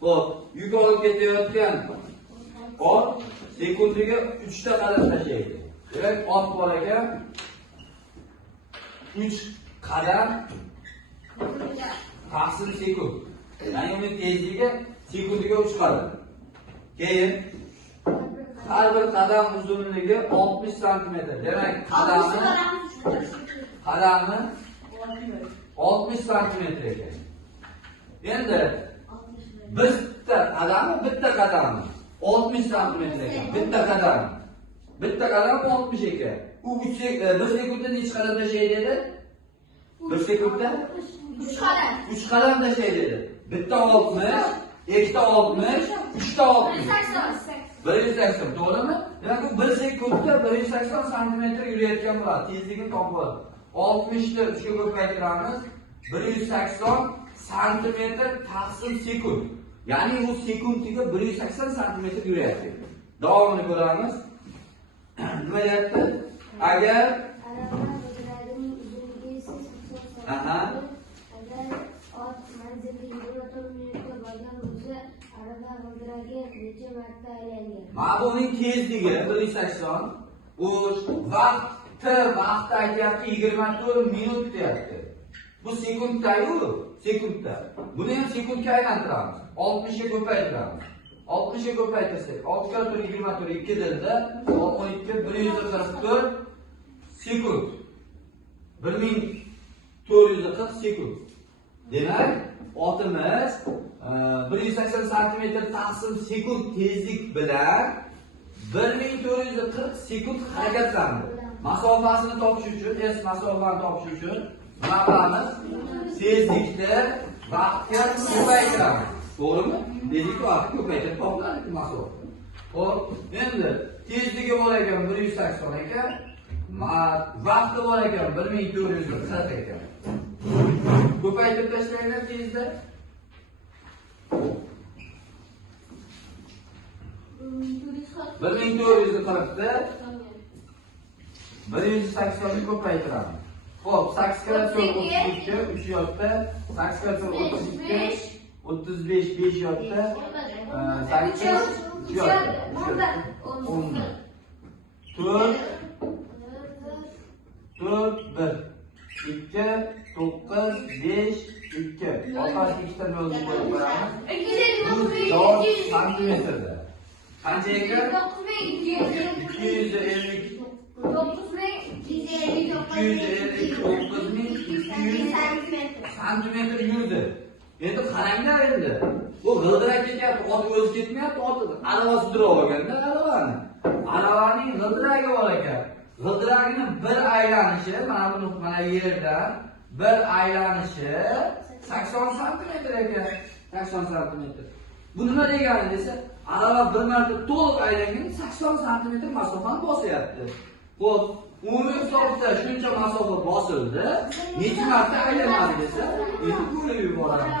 Hop, yuk olib ketayotgan ot sekundiga 3 ta qadam tashlaydi. Demak, ot bor ekan 3 qadam taqsim sekund. Ya'ni uning tezligi sekundiga 3 qadam. Keyin har bir qadam uzunligi 60 sm. Demak, qadamni 60 sm ekan. Endi bitta qadamni 60 sm ekan. Bitta qadam 60 ekan. U 1 sekundda necha qadam tashlaydi dedi? 1 sekundda 3 qadam tashlaydi dedi. Bitta 60, ikkita 60, uchta 60. 180, to'g'rimi? Demak, u 1 sekundda 180 sm yurayotgan bo'ladi. Tezligini topib 60 ni 3 ga ko'paytiramiz. 180 sm taqsim sekund. Ya'ni u sekundiga 180 sm yurayapti. Davomini ko'ramiz. Nima deyapti? Agar ot manzilga 24 minutda borgan bo'lsa, araba g'ildiragi necha marta aylangan? Mana buning tezligi 180. U vaqt aytyapti 24 minut deyapti. Bu sekundda-yu, sekundda. Buni ham sekundga aylantiramiz. 60 ga ko'paytiramiz. 60 ga ko'paytirsak, 6 ga 24 2 dilda 12 144 sekund. 1440 sekund. Demak, otimiz 180 sm taqsim sekund tezlik bilan 1440 sekund harakatlandi. Masofasini topish uchun, masofani topish uchun nima qilamiz? Tezlikni vaqtga ko'paytiramiz. To'g'rimi? Tezlikni vaqtga ko'paytirib topiladi masofa. Xo'p, endi tezligi bor ekan 180 ekan, vaqti bor ekan 1440 ekan. Ko'paytirib tashlanglar tezda. 1440 da 180 ni ko'paytiramiz. Xo'p, 8 kira 32, 3 yoqda, 8 kira 32, 35, 5 yoqda, 8 3 yoqda, 10. 4 1 2 9 5 2. Orqasiga ikkita nolni qo'yib qo'yamiz. 250 santimetrda. Qancha ekan? 250 santimetr yurdi. Endi qaranglar endi. Bu g'ildirak ketyapti, ot o'zi ketmayapti, ot arava sudrab olganda aravani. Aravaning g'ildiragi bor ekan. G'ildiragini bir aylanishi, mana yerdan bir aylanishi 80 santimetr ekan. 80 santimetr. Bu nima degani desa, arava bir marta to'liq aylanganda 80 santimetr masofani bosyapti. Xo'p, umumiy hisobda shuncha masofa bosildi. Necha marta aylanadi desa, endi bo'lib yuboramiz.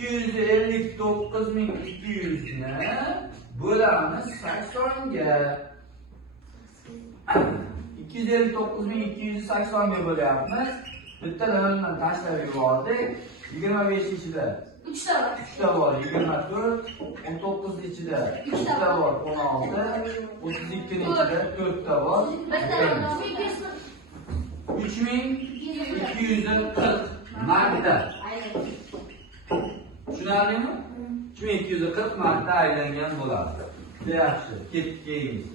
259.200 ni bo'lamiz 80 ga. 259.280 ga bo'lyapmiz. Bitta noldan tashlab yubordik. 25 ichida 3 ta bor, 24, 19 ichida 3 ta bor, 16, 32 ichida 4 ta bor. 3240 marta. Tushunarlimi? 3240 marta aylangan bo'ladi. Yaxshi, ketdik.